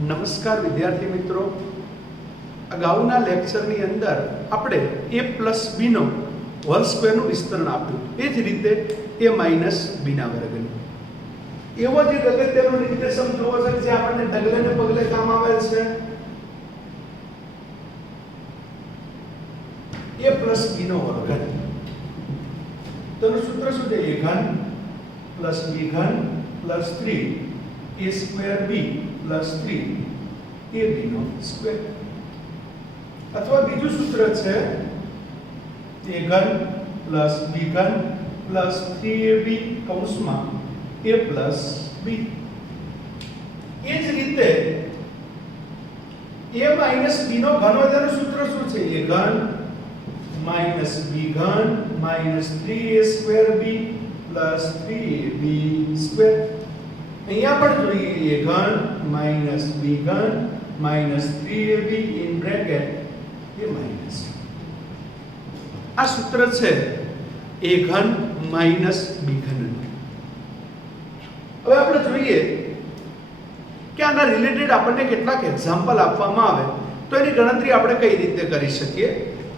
નમસ્કાર વિદ્યાર્થી મિત્રો, અગાઉના લેક્ચરની અંદર આપણે a પ્લસ b નો હોલ સ્ક્વેરનું વિસ્તરણ આપ્યું. એ જ રીતે a માઇનસ b ના વર્ગનું એવો જ એક અગત્યનો નિર્દેશક જોવો છે જે આપણને ડગલે ને પગલે કામ આવે છે. a પ્લસ b નો વર્ગ તેનું સૂત્ર શું છે? a ઘન પ્લસ b ઘન plus 3 a square b plus 3 ab નો સ્ક્વેર, અથવા બીજું સૂત્ર છે a ઘન પ્લસ b ઘન પ્લસ 3ab કૌંસમાં a પ્લસ b. એ જ રીતે a માઇનસ b નો ઘન વધેનું સૂત્ર શું છે? a ઘન માઇનસ b ઘન minus 3a square b plus 3ab square. અહીંયા પણ જોઈએ a ઘન માઇનસ b ઘન minus 3ab in bracket a minus. આ સૂત્ર છે a ઘન માઇનસ b ઘન. હવે આપણે જોઈએ કે આના રિલેટેડ આપણને કેટલાક એક્ઝામ્પલ આપવામાં આવે તો એની ગણતરી આપણે કઈ રીતે કરી શકીએ.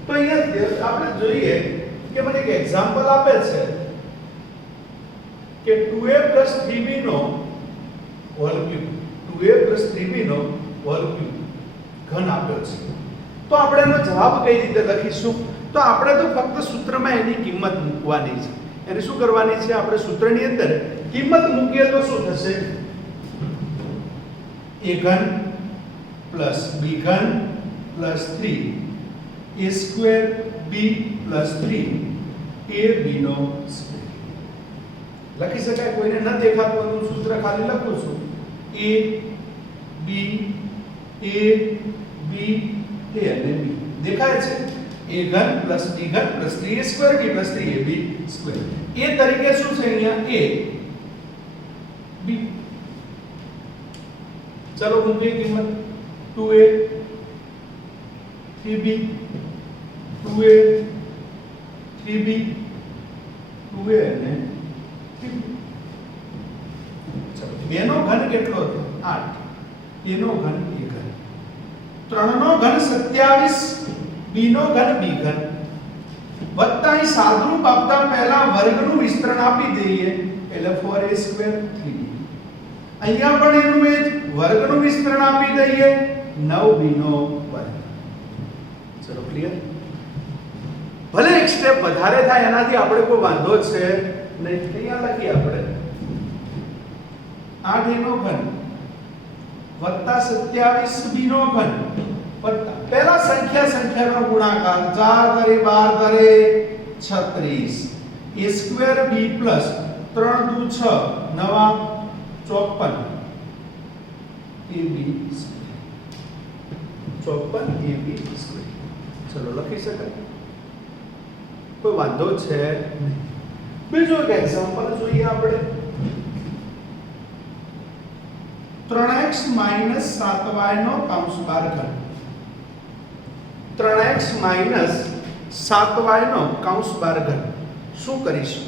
તો અહીંયા આપણે જોઈએ કે મને એક એક્ઝામ્પલ આપે છે કે 2a 3b નો હોલ ક્યુબ, 2a 3b નો હોલ ક્યુબ ઘન આપ્યો છે. તો આપણે એનો જવાબ કઈ રીતે લખીશું? તો આપણે તો ફક્ત સૂત્રમાં એની કિંમત મૂકવાની છે. એને શું કરવાની છે? આપણે સૂત્રની અંદર કિંમત મૂકીએ તો શું થશે? a ઘન પ્લસ b ઘન plus 3 a square b plus 3 ab નો સ્ક્વેર લખી શકાય. કોઈને ન દેખાતું હોય તો સૂત્ર ખાલી લખું છું. a b અને b દેખાય છે. a ઘન પ્લસ b ઘન plus 3a square b plus 3ab square. a તરીકે શું છે અહીંયા? a b. ચલો મૂકીએ કિંમત. 2a 3b 2a 3b 2a અને 3b. ચલો 2 નો ઘન કેટલો હતો? 8. a નો ઘન a ઘન. 3 નો ઘન 27, b નો ઘન b ઘન વત્તા અહીં સાદુરૂપ આપતા પહેલા વર્ગનું વિસ્તરણ આપી દઈએ એટલે 4a સ્ક્વેર 3b. અહીંયા પણ એનું એ વર્ગનું વિસ્તરણ આપી દઈએ 9b નો વર્ગ. ચલો ક્લિયર? ભલે એક સ્ટેપ વધારે થાય એનાથી આપણે કોઈ વાંધો છે નહીં. અહીંયા લખીએ આપણે 8a નો ઘન વત્તા 27b નો ઘન વત્તા પહેલા સંખ્યાનો ગુણાકાર 4 * 12 * 36 a સ્ક્વેર b પ્લસ 3 * 2 = 6 નવા 54 ab સ્ક્વેર 54 ab સ્ક્વેર. ચલો લખી શકાય, કોઈ વાંધો છે નહીં. બીજો એક એક્ઝામ્પલ જોઈએ આપણે. 3x - 7y નો કૌંસ 12 ઘન. 3x - 7y નો કૌંસ 12 ઘન. શું કરીશું?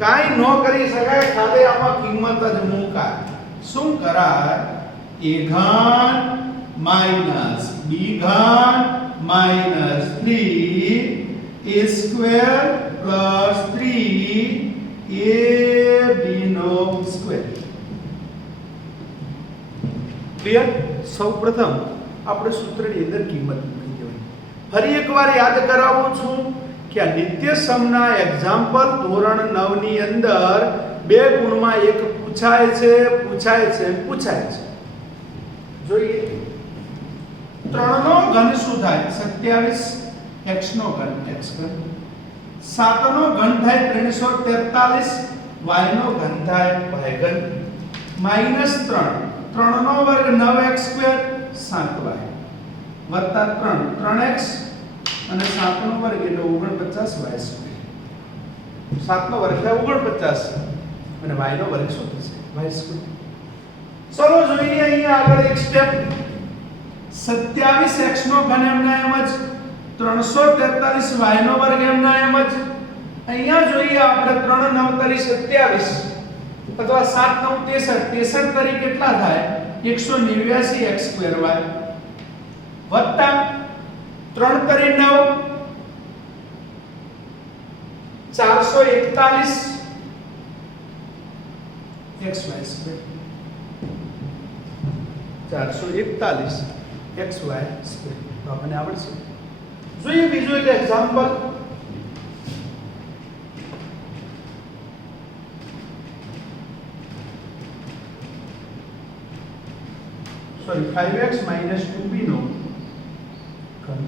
કાઈ ન કરી શકાય, ખાલી આમાં કિંમત જ મૂકાય. શું કરાય? a ઘન માઈનસ b ઘન minus 3 a square plus 3 ab નો સ્ક્વેર. ક્લિયર? સૌપ્રથમ આપણે સૂત્રની અંદર કિંમત મૂકી દેવાની. ફરી એકવાર યાદ કરાવું છું કે આ નિત્યસમના એક્ઝામ્પલ ધોરણ 9 ની અંદર 2 ગુણમાં 1 પૂછાય છે. જોઈએ 3 નો ઘન શું થાય? 27. x નો ઘન x ઘન. 7 નો ઘન થાય 343. y નો ઘન થાય y ઘન. -3 3 નો વર્ગ 9x સ્ક્વેર 7y વત્તા 3x અને 7 નો વર્ગ એટલે 49y સ્ક્વેર. 7 નો વર્ગ થાય 49 અને y નો વર્ગ શું થશે? y square. ચલો જોઈએ અહીંયા આગળ એક સ્ટેપ. 27x નો ઘન એમના એમ જ, 343y નો વર્ગ એમના એમ જ. અહીંયા જોઈએ આપણે 3 * 9 = 27 અથવા 7 9 63 63 તરી કેટલા થાય 189 x2y વત્તા 3 તરી 9 441 xy સ્ક્વેર 441 xy સ્ક્વેર તો આપણને આવડશે. જોઈએ બીજું એક એક્ઝામ્પલ. સોરી 5x 2b નો ઘન.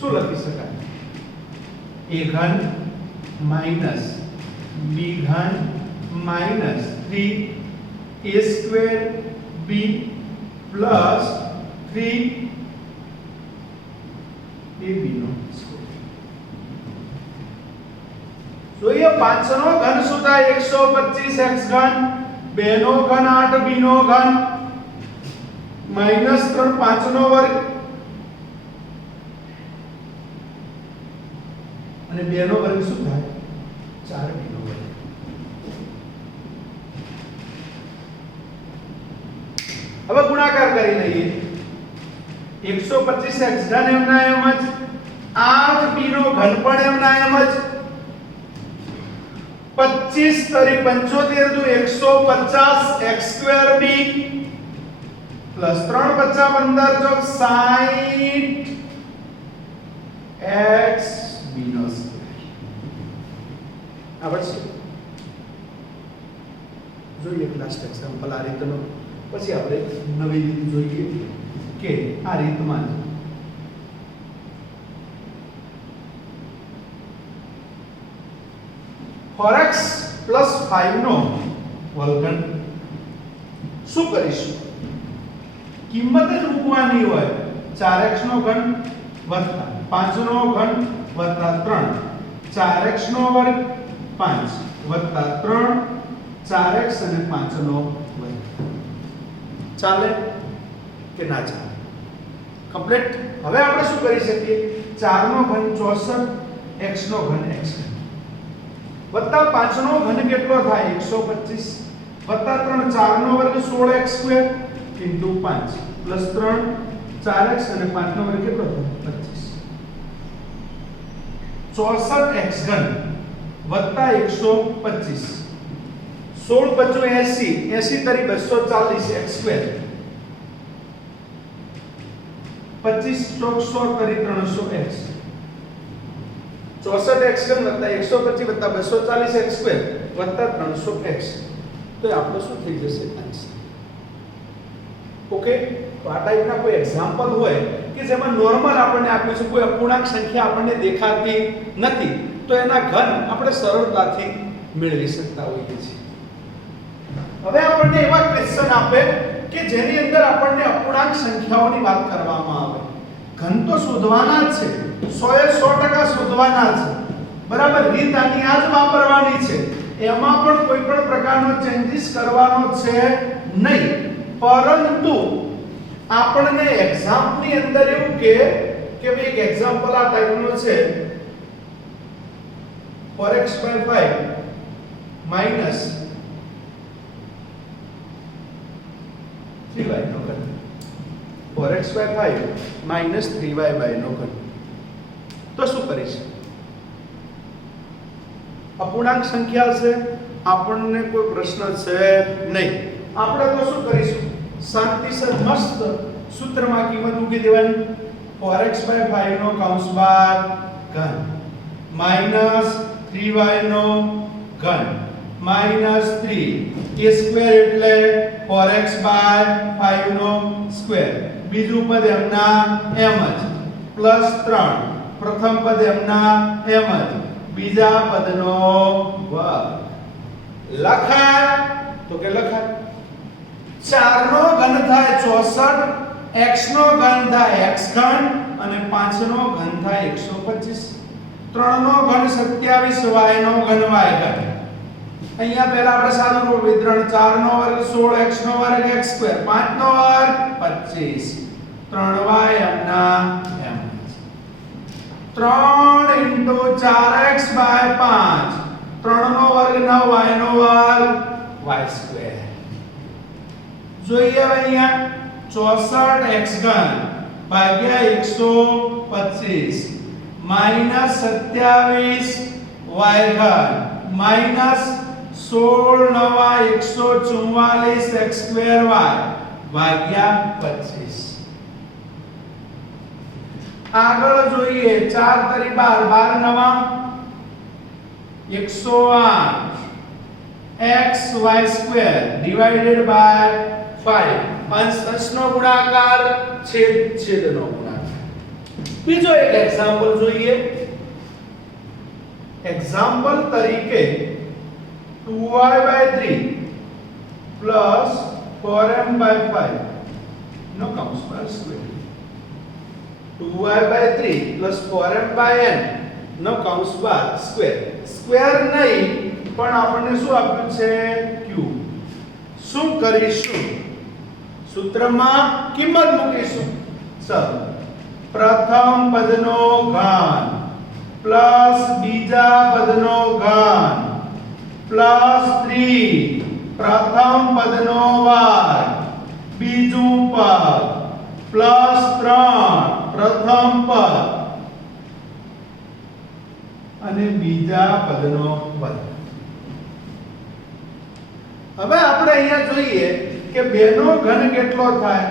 શું લખી શકાય? a ઘન માઈનસ b ઘન minus 3a square b plus 3ab નો સ્ક્વેર. જોઈએ 5 નો ઘન શું થાય 125 x ઘન 2 નો ઘન 8 b નો ઘન માઈનસ 3 5 નો વર્ગ અને 2 નો વર્ગ શું થાય 4 b નો વર્ગ. હવે ગુણાકાર કરી લઈએ 125 x ઘન એમના એમ જ 8 b નો ઘન પણ એમના એમ જ 25 તરી 75 દુ 150 x સ્ક્વેર b પ્લસ 3 50 15 ચોક 60 x b નો સ્ક્વેર. આવડશે? જોઈએ લાસ્ટ એક્ઝામ્પલ આ રીતનો, પછી આપણે નવી રીત જોઈએ કે આ રીતમાં 4x પ્લસ 5 નો વર્ગન. શું કરીશું? કિંમત જ મૂકવાની હોય. 4x નો ઘન વત્તા 5 નો ઘન વત્તા 3 4x નો વર્ગ 5 વત્તા 3 4x અને 5 નો વર્ગ. ચાલે કે ના ચાલે? કમ્પ્લીટ. હવે આપણે શું કરી શકીએ? 4 નો ઘન 64 x નો ઘન x વત્તા 5 નો ઘન કેટલો થાય 125 વત્તા 3 4 નો વર્ગ 16x square into 5 plus 3 4x અને 5 નો વર્ગ કેટલો થાય 25 64x ઘન વત્તા 125 16 25 80 80 તરી 240 x સ્ક્વેર 25 ચોક 100 તરી 300x 64x ઘન વત્તા 125 વત્તા 240x સ્ક્વેર વત્તા 300x. તો આપણો શું થઈ જશે આન્સર. ઓકે. તો આ ટાઈપના કોઈ એક્ઝામ્પલ હોય કે જેમાં નોર્મલ આપણને આપ્યું છે, કોઈ અપૂર્ણાંક સંખ્યા આપણને દેખાતી નથી, તો એના ઘન આપણે સરળતાથી મેળવી શકતા હોઈએ છીએ. હવે આપણને એવા ક્વેશ્ચન આપે કે જેની અંદર આપણને અપૂર્ણાંક સંખ્યાઓની વાત કરવામાં આવે. ઘન તો શોધવાના જ છે, 100% શોધવાના છે, બરાબર. રીત આની આ જ વાપરવાની છે, એમાં પણ કોઈ પણ પ્રકારનો ચેન્જીસ કરવાનો છે નહીં. પરંતુ આપણને એક્ઝામ્પલ ની અંદર એવું કે ભાઈ એક એક્ઝામ્પલ આ ટાઈપનો છે 4x/5 માઈનસ 3y નો ઘન. 4x/5 માઈનસ 3y નો ઘન. તો શું કરીશું? અપૂર્ણાંક સંખ્યા છે, આપણને કોઈ પ્રશ્ન છે નહીં. આપણે તો શું કરીશું? શાંતિસર મસ્ત સૂત્રમાં કિંમત મૂકી દેવાની. 4x/5 નો કૌંસ બાર ઘન માઈનસ 3y નો ઘન માઈનસ 3 a સ્ક્વેર એટલે 4x/5 નો સ્ક્વેર. બીજું પદ એમના એમ જ પ્લસ 3 પ્રથમ પદ એમના એમ જ બીજા પદનો વર્ગ. લખાય તો કે લખાય. 4 નો ઘન થાય 64, x નો ઘન થાય x ઘન અને 5 નો ઘન થાય 125. 3 નો ઘન 27, y નો ઘન y ઘન. અહીંયા પહેલા આપણે સાદું રૂપ વિતરણ 4 નો વર્ગ 16, x નો વર્ગ x સ્ક્વેર, 5 નો વર્ગ 25, 3y એમના એમ 3 4x/5 3 નો વર્ગ 9 y નો વર્ગ y સ્ક્વેર. જોઈએ હવે અહીંયા 64x ઘન ભાગ્યા 125 માઈનસ 27 y ઘન માઈનસ 16 નવા 144 x સ્ક્વેર y ભાગ્યા 25. આગળ જોઈએ 4 તરી 12 12 નવા 108 x y square divided by 5 અંશનો ગુણાકાર છેદનો ગુણાકાર. બીજો એક એક્ઝામ્પલ જોઈએ. એક્ઝામ્પલ તરીકે 2y/3 પ્લસ 4m/5 નો કૌંસ પર સ્ક્વેર. 2y/3 પ્લસ 4m/n નો કૌંસ બાદ સ્ક્વેર. સ્ક્વેર નહીં પણ આપણને શું આપ્યું છે ક્યુબ. શું કરીશું? સૂત્રમાં કિંમત મૂકીશું. ચાલો, પ્રથમ પદનો ઘન પ્લસ બીજા પદનો ઘન પ્લસ 3 પ્રથમ પદનો વર્ગ બીજું પદ પ્લસ 3 પ્રથમ પદ અને બીજા પદનો પદ. હવે આપણે અહીંયા જોઈએ કે 2 નો ઘન કેટલો થાય?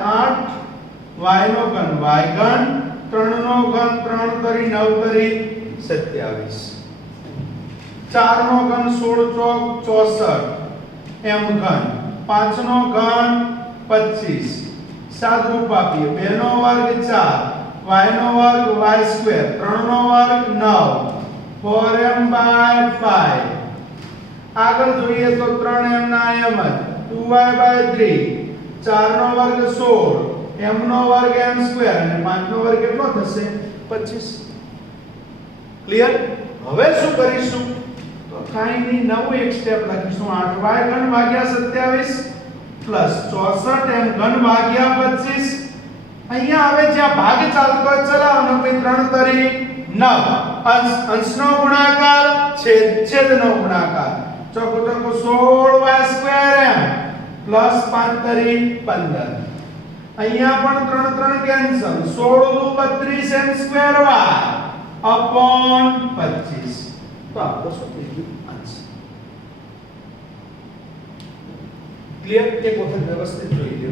8 y નો ઘન y ઘન 3 નો ઘન 3 તરી 9 તરી 27 4 નો ઘન 16 ચોક 64 m ઘન 5 નો ઘન 25 સાદરૂપ આપીએ 2 નો વર્ગ 4 y નો વર્ગ y સ્ક્વેર 3 નો વર્ગ 9 4m/5. આગળ જોઈએ તો 3m ના m જ 2y/3 4 નો વર્ગ 16 m નો વર્ગ m સ્ક્વેર અને 5 નો વર્ગ કેટલો થશે 25. ક્લિયર? હવે શું કરીશું? તો કાઈ નહીં, નવું એક સ્ટેપ લખીશું. 8y ઘન ભાગ્યા 27 પ્લસ 64m ઘન ભાગ્યા 25. અહીંયા હવે જ્યાં ભાગ ચાલતો હોય ચલાવવાનો, પછી 3 તરી 9 અંશનો ગુણાકાર છેદનો ગુણાકાર. ચોકો ચોકો 16y સ્ક્વેર m પ્લસ 5 તરી 15. અહીંયા પણ 3 3 cancel. 16 32 m square y upon 25. તો આપણો શું થઈ ગયું? અંશ. ક્લિયર? એક વખત વ્યવસ્થિત જોઈ લો.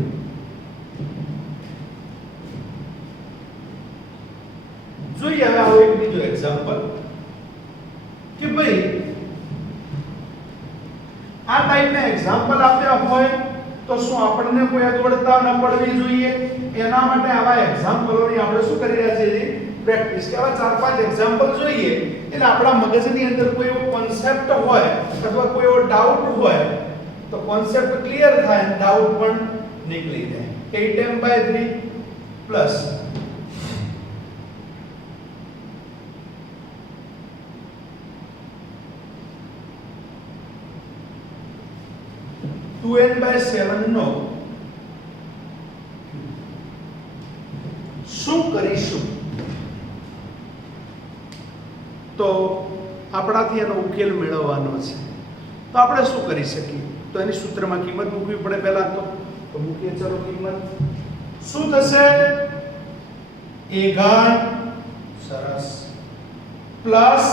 જોઈએ હવે આવો એક બીજો એક્ઝામ્પલ કે ભાઈ આ ટાઈપના એક્ઝામ્પલ આપ્યા હોય તો શું આપણને કોઈ અગવડતા ન પડવી જોઈએ? એના માટે આવા એક્ઝામ્પલોની આપણે શું કરી રહ્યા છીએ? પ્રેક્ટિસ. કે આવા 4-5 એક્ઝામ્પલ જોઈએ એટલે આપણા મગજની અંદર કોઈ એવો કોન્સેપ્ટ હોય અથવા કોઈ એવો ડાઉટ હોય તો કોન્સેપ્ટ ક્લિયર થાય અને ડાઉટ પણ નીકળી જાય. 8m/3 પ્લસ 2n/7 નો શું કરીશું? તો આપણાથી એનો ઉકેલ મેળવવાનો છે. તો આપણે શું કરી શકીએ? તો એની સૂત્રમાં કિંમત મૂકવી પડે પહેલા. તો મૂકીએ. ચલો, કિંમત શું થશે? a ઘન સરસ પ્લસ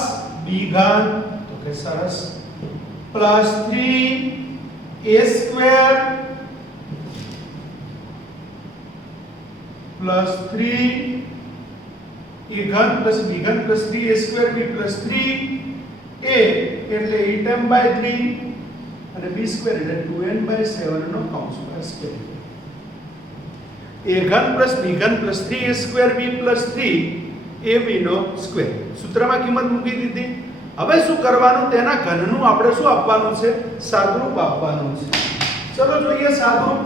b ઘન તો કે સરસ plus 3a square plus 3 a ઘન પ્લસ b ઘન plus 3a square b plus 3a એટલે 8m/3 અને b સ્ક્વેર એટલે 2n/7 નો કૌંસ પર સ્ક્વેર. a ઘન પ્લસ b ઘન plus 3a square b plus 3ab નો સ્ક્વેર. સૂત્રમાં કિંમત મૂકી દીધી. હવે શું કરવાનું? તેના ઘનનું આપણે શું આપવાનું છે? સાદરૂપ આપવાનું છે. ચલો જોઈએ સાદરૂપ.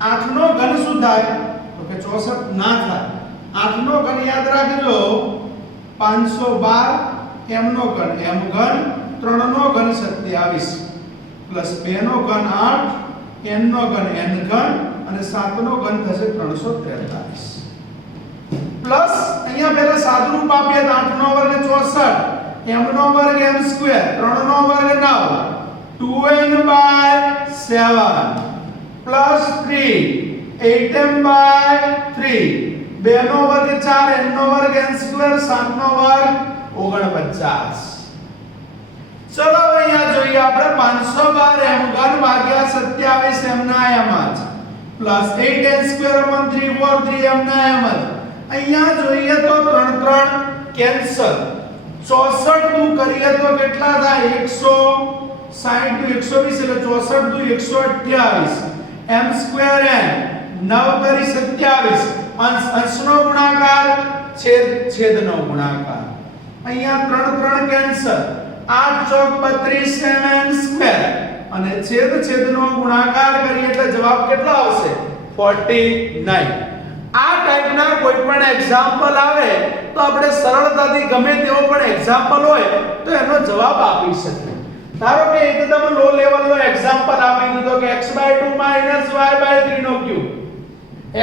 8 નો ઘન શું થાય? તો કે 64 ના થાય. 8 નો ઘન યાદ રાખજો 512 m નો ઘન m ઘન 3 નો ઘન 27 પ્લસ 2 નો ઘન 8 n નો ઘન n ઘન અને 7 નો ઘન થશે 343 પ્લસ અહીંયા પહેલા સાદરૂપ આપ્યા 8 નો વર્ગ 64 m નો વર્ગ m સ્ક્વેર 3 નો વર્ગ 9 2n by 7 plus 3 8m by 3 2 નો વર્ગ 4 n નો વર્ગ n સ્ક્વેર 7 નો વર્ગ 49. ચલો અહીંયા જોઈએ આપણે 512 m ઘન ભાગ્યા 27 m ના m જ પ્લસ 8n સ્ક્વેર 3 4 3m ના m જ. અહીંયા જોઈએ તો 3 3 કેન્સલ 64 દુ કરીએ તો કેટલા થાય 160 દુ 120 એટલે 64 દુ 128 m સ્ક્વેર n 9 કરી 27 અંશનો ગુણાકાર છેદનો ગુણાકાર. અહીંયા 3 3 કેન્સલ 8 ચોક 32 mn સ્ક્વેર અને છેદનો ગુણાકાર કરીએ એટલે જવાબ કેટલો આવશે 49. આ ટાઈપના કોઈ પણ એક્ઝામ્પલ આવે તો આપણે સરળતાથી ગમે તેવો પણ એક્ઝામ્પલ હોય તો એનો જવાબ આપી શકીએ. ધારો કે એકદમ લો લેવલનો એક્ઝામ્પલ આપી દીધો કે x/2 y/3 નો ક્યુબ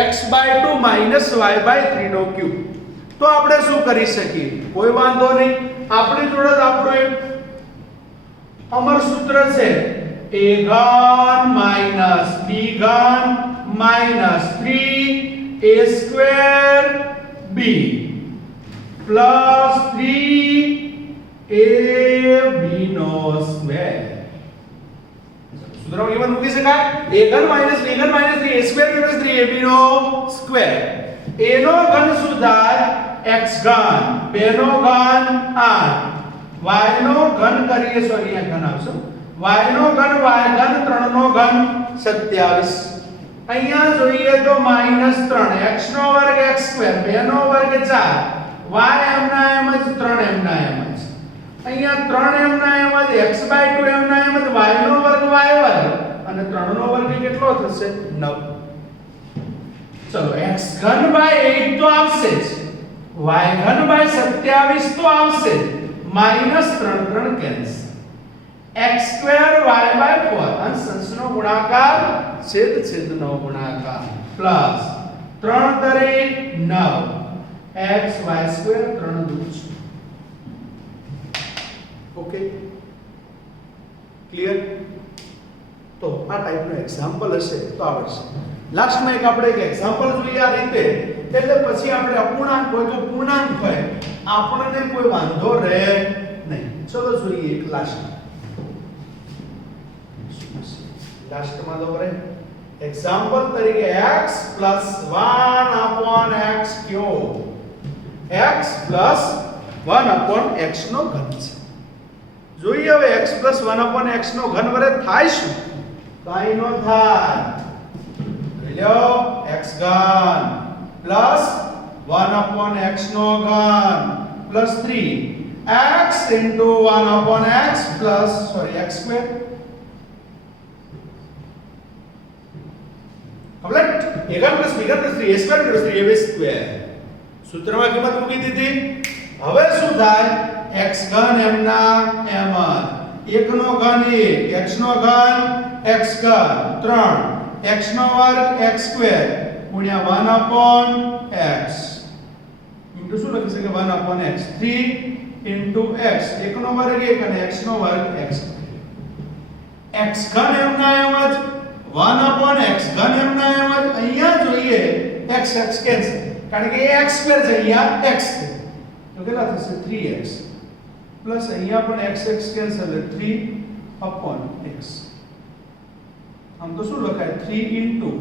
x/2 y/3 નો ક્યુબ. તો આપણે શું કરી શકીએ? કોઈ વાંધો નહીં, આપણી જોડે જ આપણું એક અમર સૂત્ર છે a ઘન માઈનસ b ઘન minus 3a square b plus 3ab નો સ્ક્વેર. સૂત્રમાં કેવું મૂકી શકાય? a ઘન માઈનસ b ઘન minus 3a square plus 3ab નો સ્ક્વેર. a નો ઘન શું થાય? x ઘન, 2 નો ઘન 8, y નો ઘન કરીએ સોરી અહીંયા ઘન આવશે, y નો ઘન y ઘન 3 નો ઘન 27. અહીંયા જોઈએ તો -3 x નો વર્ગ x સ્ક્વેર 2 નો વર્ગ 4 y m ના m જ 3m ના m જ. અહીંયા 3m ના m જ x/2 m ના m જ y નો વર્ગ y વર્ગ અને 3 નો વર્ગ કેટલો થશે 9. ચલો x ઘન બાય 8 તો આવશે જ, y ઘન બાય 27 તો આવશે જ, -3 3 cancel x square y by 4 અંશનો ગુણાકાર છેદનો ગુણાકાર પ્લસ 3 તરી 9 x y સ્ક્વેર 3 દુ 6. Okay, clear? તો આ ટાઈપનો એક્ઝામ્પલ હશે તો આવડશે. લાસ્ટમાં એક આપણે એક એક્ઝામ્પલ જોઈએ આ રીતે, એટલે પછી આપણે અપૂર્ણાંક હોય કે પૂર્ણાંક હોય આપણને કોઈ વાંધો રહે નહીં. ચલો જોઈએ એક લાસ્ટમાં દોરે એક્ઝામ્પલ તરીકે x 1/x cube x 1/x નો ઘન છે. જોઈએ હવે x 1/x નો ઘન વડે થાય શું? કાઈ નો થાય. લો x ઘન 1/x નો ઘન 3x 1/x x square. Complete. a ઘન + b ઘન + 3a સ્ક્વેર + 3ab સ્ક્વેર. સૂત્રમાં કિંમત મૂકી દીધી. હવે શું થાય? x ઘન m ના m જ, 1 નો ઘન 1, x નો ઘન x ઘન 3, x નો વર્ગ x સ્ક્વેર ગુણ્યા 1/x ઇન્ટુ શું લખી શકે 1/x 3 x 1 નો વર્ગ 1 અને x નો વર્ગ x. x ઘન m ના m જ 1/x ઘન m ના m જ. અહીંયા જોઈએ x x કેન્સલ કારણ કે x સ્ક્વેર છે, અહીંયા x છે તો કેટલા થશે 3x પ્લસ અહીંયા પણ x x કેન્સલ એટલે 3/x. આમ તો શું લખાય 3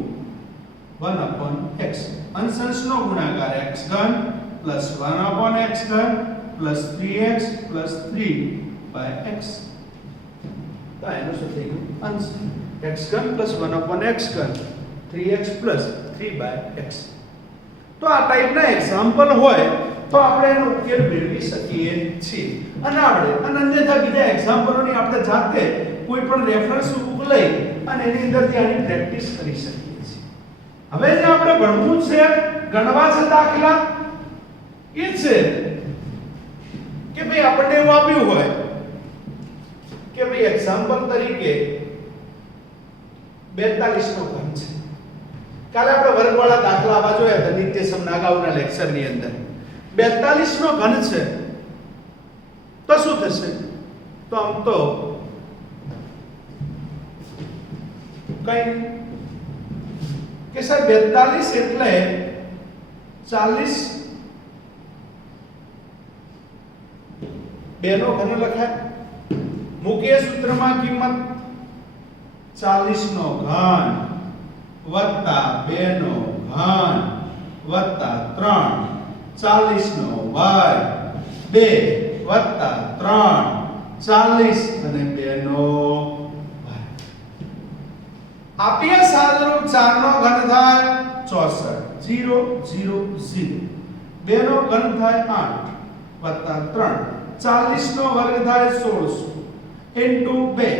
1/x અંશનો ગુણાકાર x ઘન 1/x ઘન 3x 3/x. તો એનો શું થઈ ગયું? અંશ x ઘન 1/x ઘન 3x 3/x. તો આ ટાઈપના એક્ઝામ્પલ હોય તો આપણે એનો ઉકેલ મેળવી શકીએ છીએ. અને આપણે અન્યથા બીજા એક્ઝામ્પલોની આપણે જાતે કોઈ પણ રેફરન્સ બુક લઈ અને એની અંદરથી આની પ્રેક્ટિસ કરી શકીએ છીએ. હવે જે આપણે ભણવું છે, ગણવા છે દાખલા એ છે કે ભાઈ આપણને એવું આપ્યું હોય કે ભાઈ એક્ઝામ્પલ તરીકે 42 નો ઘન છે. કાલે આપણે વર્ગવાળા દાખલા આવા જોયા હતા નિત્ય સમના અગાઉના લેક્ચરની અંદર. 42 નો ઘન છે તો શું થશે? તો આમ તો કઈ કે સાહેબ 42 એટલે 40 2 નો ઘન લખાય. મૂકીએ સૂત્રમાં કિંમત 40 નો ઘન વત્તા 2 નો ઘન વત્તા 3 40 નો વર્ગ 2 વત્તા 3 40 અને 2 નો વર્ગ. આપીએ સાદરૂપ 4 નો ઘન થાય 64 0 0 0 2 નો ઘન થાય 8 વત્તા 3 40 નો વર્ગ થાય 1600 ઇન્ટુ 2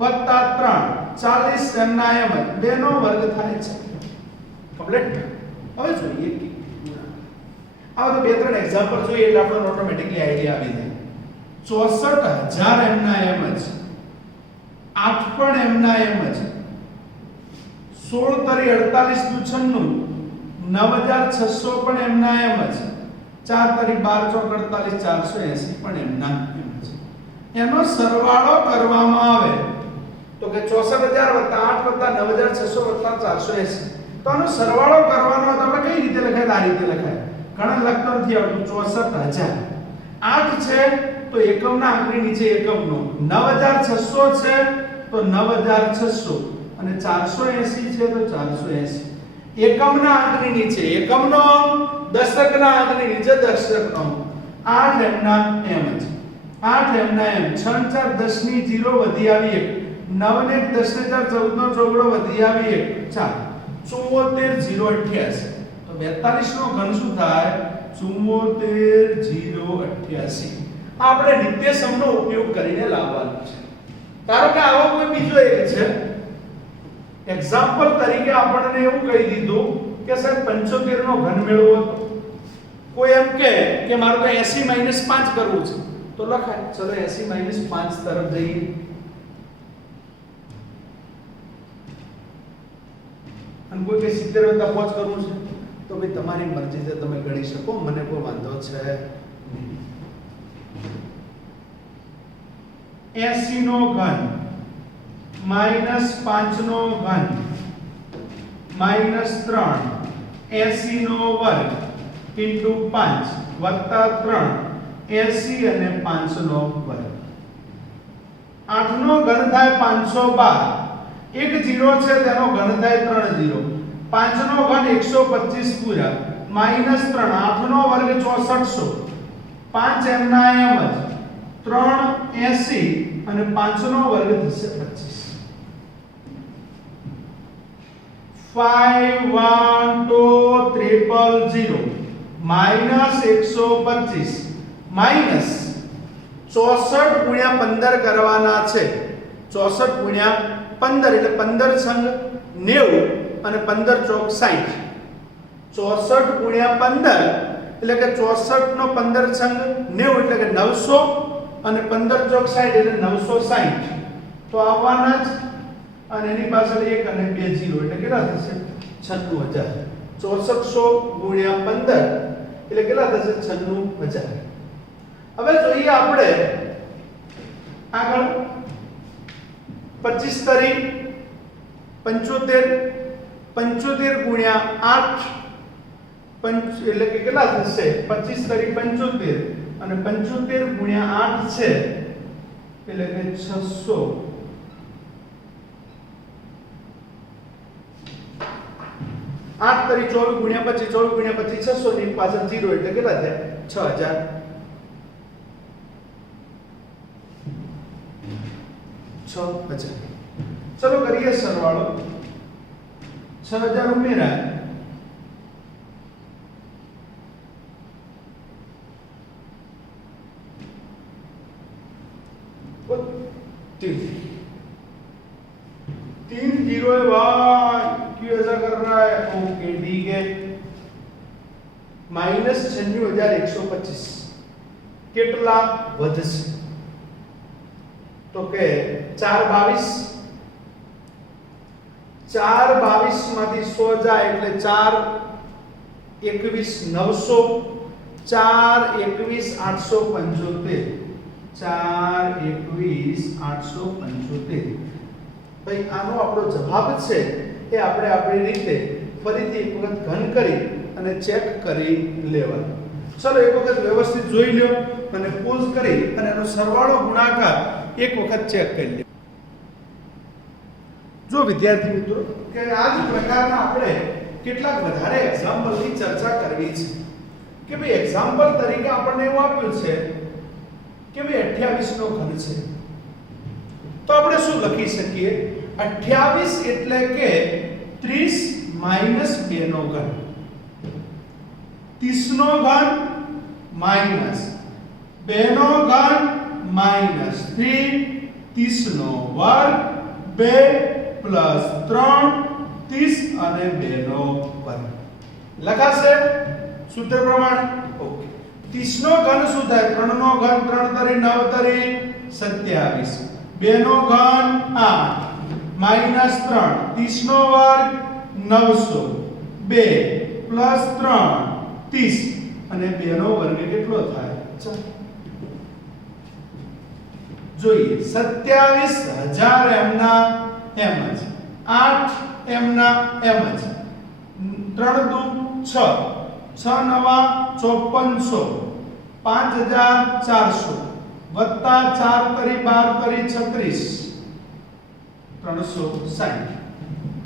વત્તા 3 40 એમના એમ 2 નો વર્ગ થાય છે. કમ્પ્લીટ. હવે જોઈએ કે આ તો બે ત્રણ એક્ઝામ્પલ જોઈએ એટલે આપણને ઓટોમેટિકલી આઈડિયા આવી જાય. 64000 એમના એમ જ 8 પણ એમના એમ જ 16 તરી 48 નું 96 9600 પણ એમના એમ જ 4 તરી 12 ચોક 48 480 પણ એમના એમ જ. એનો સરવાળો કરવામાં આવે તો કે 64000 8 9600 480. તો આનો સરવાળો કરવાનો તો આપણે કઈ રીતે લખાય? આ રીતે લખાય. ઘણા લખતો નથી આવતું. 64000 8 છે તો એકમના આંકની નીચે એકમનો, 9600 છે તો 9600 અને 480 છે તો 480. એકમના આંકની નીચે એકમનો, દશકના આંકની નીચે દશકનો. 8 એમના એમ જ 8 એમના એમ 6 4 10 ની 0 વધી આવી 1 9 ને 10 ને 4 14 નો ચોગડો વધી આવી 1 4 74 0 88. તો 42 નો ઘન શું થાય? 74 0 88. આપણે નિત્યસમનો ઉપયોગ કરીને લાવવાનું છે. ધારો કે આવો કોઈ બીજો એક છે. એક્ઝામ્પલ તરીકે આપણને એવું કહી દીધું કે સાહેબ 75 નો ઘન મેળવો હતો. કોઈ એમ કે મારે તો 80 - 5 કરવું છે તો લખાય. ચલો 80 - 5 તરફ જઈએ. અને કોઈ કે 70 વત્તા 5 કરવું છે તો ભાઈ તમારી મરજી છે, તમે ગણી શકો, મને કોઈ વાંધો છે નહીં. 80 નો ઘન -5 નો ઘન -3 80 નો વર્ગ ઇન્ટુ 5 વત્તા 3 80 અને 5 નો વર્ગ. 8 નો ઘન થાય 512. એક 0 છે તેનો ઘન થાય 3 0. 5 નો ઘન 125 પૂરા -3 8 નો વર્ગ 6400 5 એમના એમ જ 3 80 અને 5 નો વર્ગ થશે 25. 5 1 2 0 -125 માઈનસ 64 ગુણ્યા 15 કરવાના છે. 64 ગુણ્યા 15 એટલે 15 સંગ 90 અને 15 ચોક 60. 64 ગુણ્યા 15 એટલે કે 64 નો 15 સંગ 90 એટલે કે 900 અને 15 ચોક 60 એટલે 960. તો આવવાના જ અને એની પાછળ 1 અને 2 0 એટલે કેટલા થશે? 96000. 6400 ગુણ્યા 15 એટલે કેટલા થશે? 96000. હવે જોઈએ આપણે આગળ 25 તરી 75 75 ગુણ્યા 8 એટલે કે કેટલા થશે? 25 તરી 75 અને 75 ગુણ્યા 8 છે એટલે કે 600. 8 તરી 24 ગુણ્યા 25 24 ગુણ્યા 25 600 ની પાછળ 0 એટલે કેટલા થાય? 6000. 6000. ચલો કરીએ સરવાળો. 6000 ઉમેરા तीन जीरो है भाई, क्यों ऐसा कर रहा है? ओके ठीक है. -96,125 કેટલા વધશે? તો કે 422 માંથી 100 જાય એટલે 4 21 900 4 21 875 4 21 875. ભાઈ આનો આપણો જવાબ છે એ આપણે આપણી રીતે ફરીથી એક વખત ઘન કરી અને ચેક કરી લેવાનો. ચલો એક વખત વ્યવસ્થિત જોઈ લો અને પોઝ કરી અને એનો સરવાળો ગુણાકાર એક વખત ચેક કરી લો. જો વિદ્યાર્થી મિત્રો કે આ જ પ્રકારના આપણે કેટલાક વધારે એક્ઝામ્પલની ચર્ચા કરવી છે કે ભાઈ એક્ઝામ્પલ તરીકે આપણને એવું આપ્યું છે કે ભાઈ 28 નો ઘન છે, તો આપણે શું લખી શકીએ? 28 એટલે કે 30 માઈનસ 2 નો ઘન, 30 નો ઘન માઈનસ 2 નો ઘન માઈનસ 3, 30 નો વર્ગ 2 પ્લસ 3, 30 અને 2 નો વર્ગ લખાશે સૂત્ર પ્રમાણે. ઓકે, 30 નો ઘન શું થાય? 3 નો ઘન 3 તરી 9 તરી 27, 2 નો ઘન 8 માઈનસ 3, 30 નો વર્ગ 900, 2 પ્લસ 3 30 અને 2 નો વર્ગ કેટલો થાય? 4. જોઈએ 27000 એમના એમ જ, 8 એમના એમ જ, 3 દુ 6, 6 નવા 5400, 5400 વત્તા 4 તરી 12 તરી 36, 360,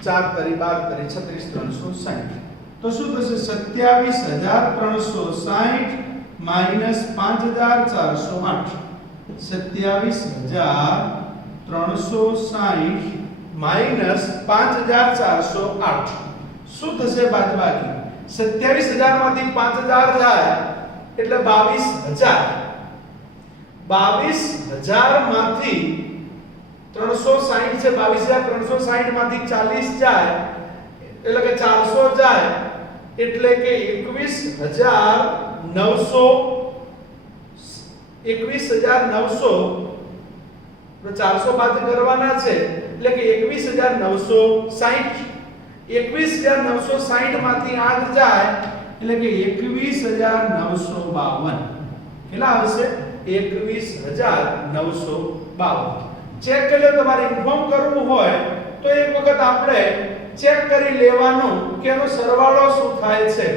4 તરી 12 તરી 36, 360. તો શું થશે? 27360 માઈનસ 5408, 27360 માઈનસ 5408 શું થશે? બાદબાકી 27000 માંથી 5000 જાય એટલે 22000, 22000 માંથી 360 છે, 22360 માંથી 40 જાય એટલે કે 400 જાય એટલે કે 21900, 400 બાદ કરવાના છે એટલે કે 21960, 21960 માંથી 8 જાય એટલે કે 21952. કેટલા આવશે? 21952. ચેક કરી લો. તમારે ઇન્ફોર્મ કરવું હોય તો એક વખત આપણે ચેક કરી લેવાનું કે એનો સરવાળો શું થાય છે,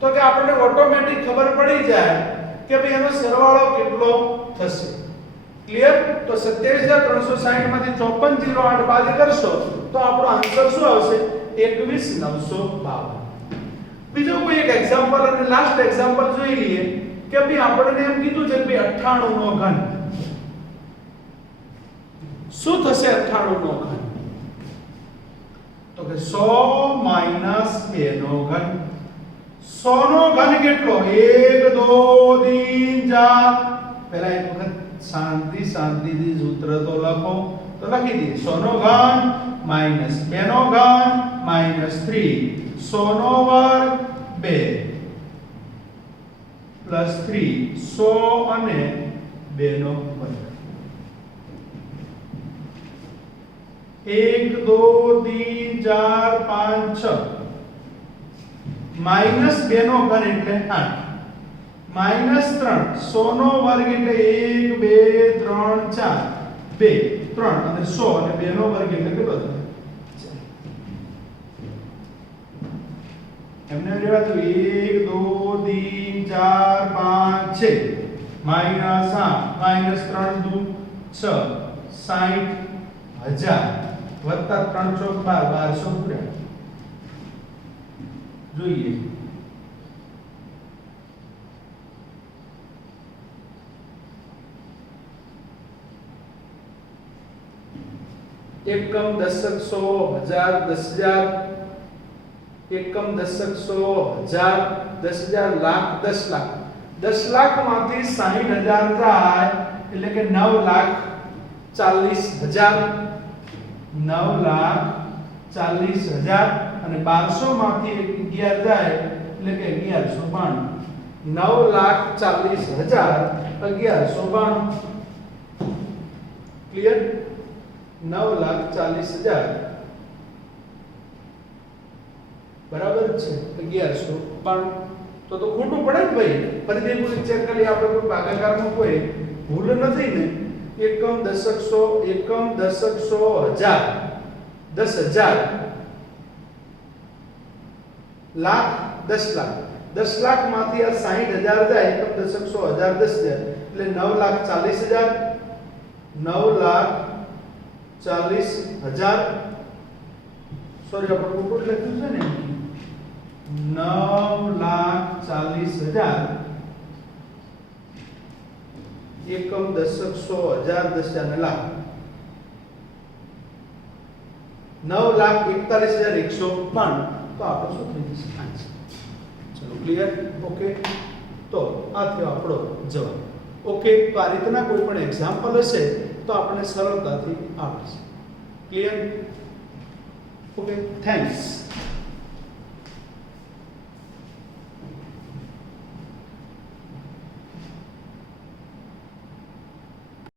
તો કે આપણને ઓટોમેટિક ખબર પડી જાય કે ભાઈ એનો સરવાળો કેટલો થશે. ક્લિયર? તો 27360 માંથી 5408 બાદ કરશો તો આપણો આન્સર શું આવશે? 21952. બીજો કોઈ એક એક્ઝામ્પલ અને લાસ્ટ એક્ઝામ્પલ જોઈ લઈએ કે ભાઈ આપણને એમ કીધું છે કે ભાઈ 98 નો ઘન શું થશે? 98 નો ઘન તો કે 100 માઈનસ 2 નો ઘન. 100 નો ઘન કેટલો? 1 2 3 4. પહેલા એક વખત શાંતિથી સૂત્ર તો લખો. તો લખી દઈએ 100 નો ઘન માઈનસ 2 નો ઘન માઈનસ 3, 100 નો વર્ગ 2 પ્લસ 3, 100 અને 2 નો વર્ગ. 1 2 3 4 5 6 માઈનસ 2 નો ઘન એટલે 8 માઈનસ 3, 100 નો વર્ગ એટલે 1 2 3 4, 2 3 અને 100 અને 2 નો વર્ગ એટલે કેટલો થાય? એમને રેવા તો 1 2 3 4 5 6 માઈનસ 8 માઈનસ 3 દુ 6, 60000 વત્તા 3 ચોક 12, 1200 પૂરા. જોઈએ એકમ દશક 100 હજાર 10000, એકમ દશક 100 હજાર 10000 લાખ 10 લાખ. 10 લાખ માંથી 60000 જાય એટલે કે 9,40,000, 9,40,000 અને 1200 માંથી 11 જાય એટલે કે 1192. 9,40,000 1192. ક્લિયર? 9,40,000 બરાબર છે 1192. તો ખોટું પડે ને ભાઈ? ફરીથી એક ચેક કરી આપણે કોઈ ભાગાકારમાં કોઈ ભૂલ નથી ને, એકમ દશક સો, એકમ દશક સો, હજાર, 10,000, લાખ, 10 લાખ, 10 લાખ માંથી આ 60,000 જાય, એકમ દશક સો, હજાર, 10,000 એટલે 9,40,000, 9,40,000, સોરી આપણે ખોટું લખ્યું છે ને, 9,40,000 એકમ દશક સો, હજાર, 10,000 ને લાખ, 9,41,105, તો આપણે શું થઈ જશે? આન્સર. ચલો ક્લિયર? ઓકે, તો આ થયો આપણો જવાબ. ઓકે, તો આ રીતના કોઈ પણ એક્ઝામ્પલ હશે તો આપણે સરળતાથી આવડશે. ક્લિયર? Okay, thanks.